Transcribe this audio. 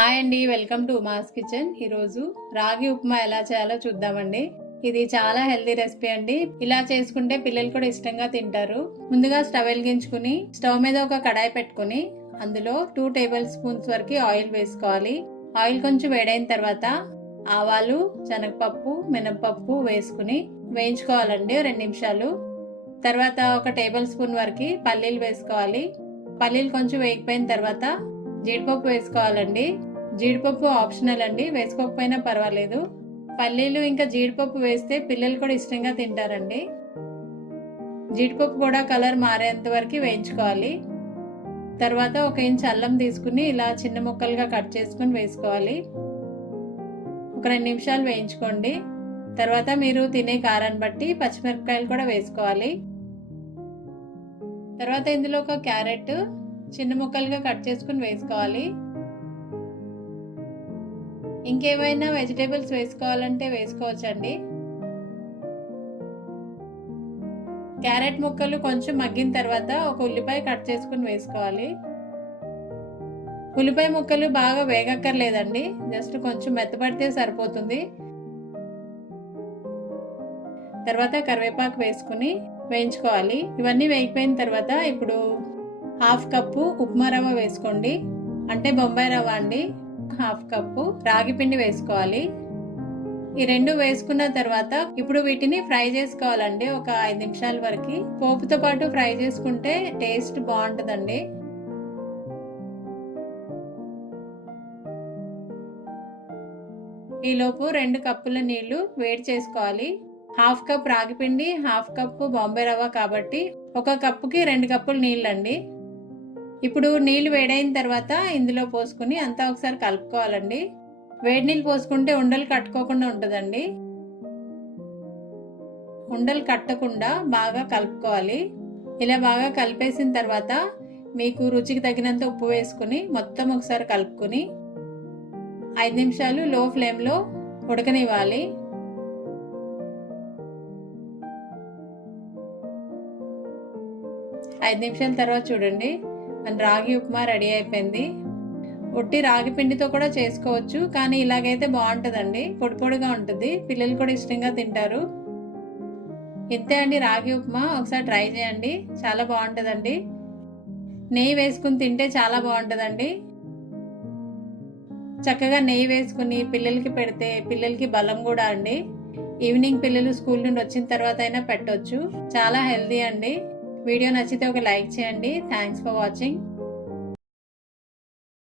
Hi అండి welcome to Uma's kitchen. ఈరోజు రాగి ఉప్మా ఎలా చేయాలో చూద్దామండి. ఇది చాలా హెల్దీ రెసిపీ అండి. ఇలా చేసుకుంటే పిల్లలు కూడా ఇష్టంగా తింటారు. ముందుగా స్టవ్ వెలిగించుకుని స్టవ్ మీద ఒక కడాయి పెట్టుకుని అందులో టూ టేబుల్ స్పూన్స్ వరకు ఆయిల్ వేసుకోవాలి. ఆయిల్ కొంచెం వేడైన తర్వాత ఆవాలు శనగపప్పు మినపప్పు వేసుకుని వేయించుకోవాలండి రెండు నిమిషాలు. తర్వాత ఒక టేబుల్ స్పూన్ వరకు పల్లీలు వేసుకోవాలి. పల్లీలు కొంచెం వేగిపోయిన తర్వాత జీడిపప్పు వేసుకోవాలండి. జీడిపప్పు ఆప్షనల్ అండి. వేసుకోకపోయినా పర్వాలేదు. పల్లీలు ఇంకా జీడిపప్పు వేస్తే పిల్లలు కూడా ఇష్టంగా తింటారండి. జీడిపప్పు కూడా కలర్ మారేంత వరకు వేయించుకోవాలి. తర్వాత ఒక ఇంచ్ అల్లం తీసుకుని ఇలా చిన్న ముక్కలుగా కట్ చేసుకుని వేసుకోవాలి. ఒక రెండు నిమిషాలు వేయించుకోండి. తర్వాత మీరు తినే కారాన్ని బట్టి పచ్చిమిరపకాయలు కూడా వేసుకోవాలి. తర్వాత ఇందులో ఒక క్యారెట్ చిన్న ముక్కలుగా కట్ చేసుకుని వేసుకోవాలి. ఇంకేమైనా వెజిటేబుల్స్ వేసుకోవాలంటే వేసుకోవచ్చండి. క్యారెట్ ముక్కలు కొంచెం మగ్గిన తర్వాత ఒక ఉల్లిపాయ కట్ చేసుకుని వేసుకోవాలి. ఉల్లిపాయ ముక్కలు బాగా వేగక్కర్లేదండి. జస్ట్ కొంచెం మెత్తపడితే సరిపోతుంది. తర్వాత కరివేపాకు వేసుకుని వేయించుకోవాలి. ఇవన్నీ వేగిపోయిన తర్వాత ఇప్పుడు హాఫ్ కప్పు ఉప్మా రవ్వ వేసుకోండి. అంటే బొంబాయి రవ్వ అండి. హాఫ్ కప్పు రాగి పిండి వేసుకోవాలి. ఈ రెండు వేసుకున్న తర్వాత ఇప్పుడు వీటిని ఫ్రై చేసుకోవాలండి. ఒక ఐదు నిమిషాల వరకు పోపుతో పాటు ఫ్రై చేసుకుంటే టేస్ట్ బాగుంటుందండి. ఈలోపు రెండు కప్పుల నీళ్ళు వేడి చేసుకోవాలి. హాఫ్ కప్ రాగిపిండి హాఫ్ కప్పు బాంబే రవ్వ కాబట్టి ఒక కప్పుకి రెండు కప్పులు నీళ్ళండి. ఇప్పుడు నీళ్ళు వేడైన తర్వాత ఇందులో పోసుకుని అంతా ఒకసారి కలుపుకోవాలండి. వేడి నీళ్ళు పోసుకుంటే ఉండలు కట్టుకోకుండా ఉంటుందండి. ఉండలు కట్టకుండా బాగా కలుపుకోవాలి. ఇలా బాగా కలిపేసిన తర్వాత మీకు రుచికి తగినంత ఉప్పు వేసుకుని మొత్తం ఒకసారి కలుపుకొని ఐదు నిమిషాలు లో ఫ్లేమ్లో ఉడకనివ్వాలి. ఐదు నిమిషాల తర్వాత చూడండి. మన రాగి ఉప్మా రెడీ అయిపోయింది. ఒట్టి రాగి పిండితో కూడా చేసుకోవచ్చు కానీ ఇలాగైతే బాగుంటుందండి. పొడి పొడిగా ఉంటుంది. పిల్లలు కూడా ఇష్టంగా తింటారు. ఇంతే అండి రాగి ఉప్మా. ఒకసారి ట్రై చేయండి. చాలా బాగుంటుందండి. నెయ్యి వేసుకుని తింటే చాలా బాగుంటుందండి. చక్కగా నెయ్యి వేసుకుని పిల్లలకి పెడితే పిల్లలకి బలం కూడా అండి. ఈవినింగ్ పిల్లలు స్కూల్ నుండి వచ్చిన తర్వాత అయినా పెట్టవచ్చు చాలా హెల్దీ అండి. వీడియో నచ్చితే ఒక లైక్ చేయండి. Thanks for watching